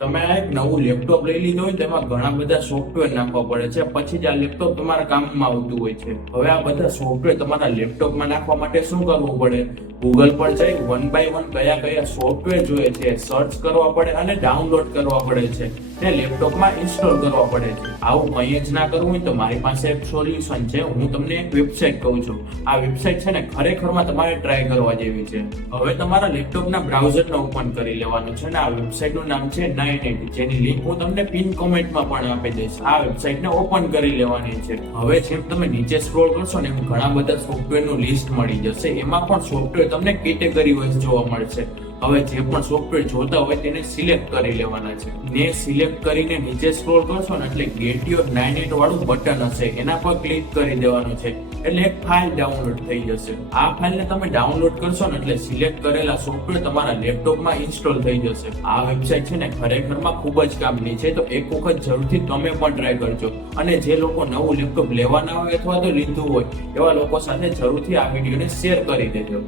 તમે આ એક નવું લેપટોપ લઈ લીધું હોય તેમાં ઘણા બધા સોફ્ટવેર નાખવા પડે છે, પછી જ આ લેપટોપ તમારા કામમાં આવતું હોય છે. હવે આ બધા સોફ્ટવેર તમારા લેપટોપમાં નાખવા માટે શું કરવું પડે? ગૂગલ પર જઈ વન બાય વન કયા કયા સોફ્ટવેર જોઈએ છે સર્ચ કરવા પડે અને ડાઉનલોડ કરવા પડે છે ને લેપટોપમાં ઇન્સ્ટોલ કરવા પડે છે. આવું કંઈ જ ના કરવું હોય તો મારી પાસે એક સોલ્યુશન છે. હું તમને એક વેબસાઇટ કહું છું. આ વેબસાઇટ છે ને ખરેખરમાં તમારે ટ્રાય કરવા જેવી છે. હવે તમારા લેપટોપના બ્રાઉઝરને ઓપન કરી લેવાનું છે ને આ વેબસાઇટનું નામ છે 980, જેની લિંક હું તમને પિન કોમેન્ટમાં પણ આપી દઈશ. આ વેબસાઇટને ઓપન કરી લેવાની છે. હવે જેમ તમે નીચે સ્ક્રોલ કરશો ને એમ ઘણા બધા સોફ્ટવેરનું લિસ્ટ મળી જશે. એમાં પણ સોફ્ટવેર તમને કેટેગરી વાઇઝ જોવા મળશે. હવે જે પણ સોફ્ટવેર જોતા હોય તેને સિલેક્ટ કરી લેવાના છે ને સિલેક્ટ કરીને નીચે સ્ક્રોલ કરશો ને એટલે ગેટ યોર 980 વાળું બટન હશે, એના પર ક્લિક કરી દેવાનું છે એટલે એક ફાઇલ ડાઉનલોડ થઈ જશે. આ ફાઇલને તમે ડાઉનલોડ કરશો ને એટલે સિલેક્ટ કરેલા સોફ્ટવેર તમારા લેપટોપમાં ઇન્સ્ટોલ થઈ જશે. આ વેબસાઇટ છે ને ખરેખરમાં ખૂબ જ કામની છે, તો એક વખત જરૂરથી તમે પણ ટ્રાય કરજો. અને જે લોકો નવું લેપટોપ લેવાના હોય અથવા તો લીધું હોય એવા લોકો સાથે જરૂરથી આ વિડીયોને શેર કરી દેજો.